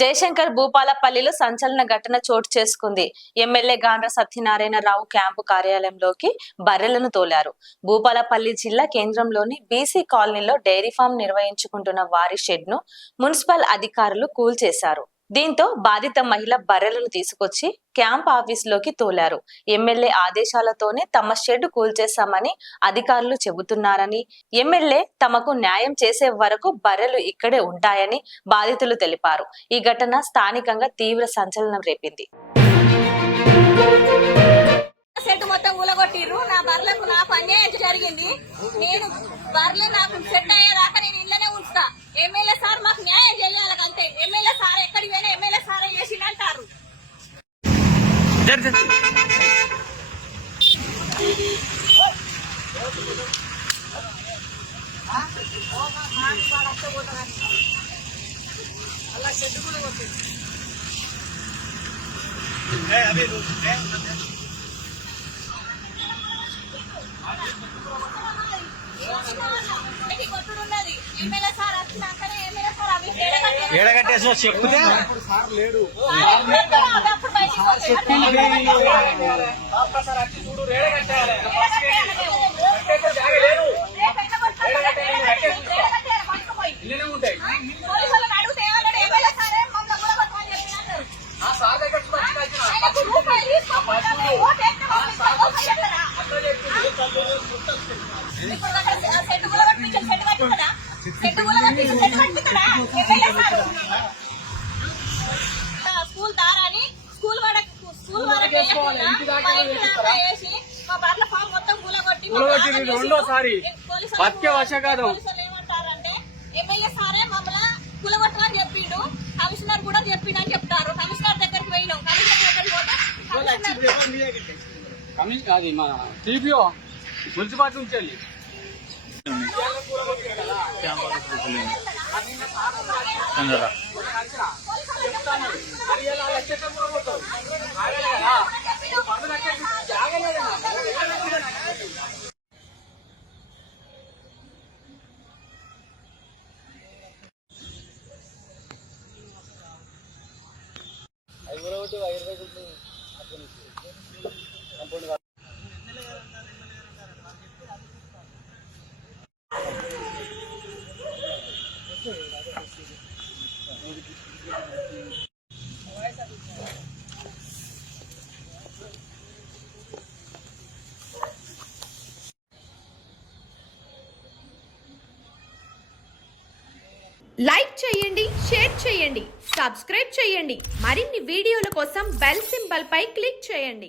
జయశంకర్ భూపాలపల్లిలో సంచలన ఘటన చోటు చేసుకుంది. ఎమ్మెల్యే గాండ్ర సత్యనారాయణరావు క్యాంపు కార్యాలయంలోకి బర్రెలను తోలారు. భూపాలపల్లి జిల్లా కేంద్రంలోని బీసీ కాలనీలో డైరీ ఫామ్ నిర్వహించుకుంటున్న వారి షెడ్ ను మున్సిపల్ అధికారులు కూల్చేశారు. దీంతో బాధిత మహిళ బర్రెలను తీసుకొచ్చి క్యాంప్ ఆఫీసులోకి తోలారు. ఎమ్మెల్యే ఆదేశాలతోనే తమ షెడ్ కూల్చేశామని అధికారులు చెబుతున్నారని, ఎమ్మెల్యే తమకు న్యాయం చేసే వరకు బర్రెలు ఇక్కడే ఉంటాయని బాధితులు తెలిపారు. ఈ ఘటన స్థానికంగా తీవ్ర సంచలనం రేపింది. సెట్ మొత్తం ఊలగొట్టిర్రు. నా బర్లకు నాకు అన్యాయం జరిగింది. నేను బర్రెలు నాకు సెట్ అయ్యేదాకా నేను ఇళ్ళనే ఉంచుతా. ఎమ్మెల్యే సార్ మాకు న్యాయం చేయాలి అంతే. ఎమ్మెల్యే సార్ ఎక్కడికి పోయినా ఎమ్మెల్యే సార్ చేసిందంటారు. ఏడగట్టేసో చెప్తే లేడు స్కూల్ దారాని స్కూల్ వేసి మా బర్ల ఫామ్ మొత్తం కూలగొట్టి రెండోసారి ఏమంటారంటే ఎమ్మెల్యే సారే మమ్మల్ని కూలగొట్టమని చెప్పిండు. కమిషనర్ కూడా చెప్పిండు అని చెప్తారు. కమిషనర్ దగ్గరికి పోయినాం. కమిషనర్ దగ్గరికి అది మా టీపీఓ మున్సిపాలిటీ నుంచి వెళ్ళి లైక్ చేయండి, షేర్ చేయండి, సబ్స్క్రైబ్ చేయండి. మరిన్ని వీడియోల కోసం బెల్ సింబల్ పై క్లిక్ చేయండి.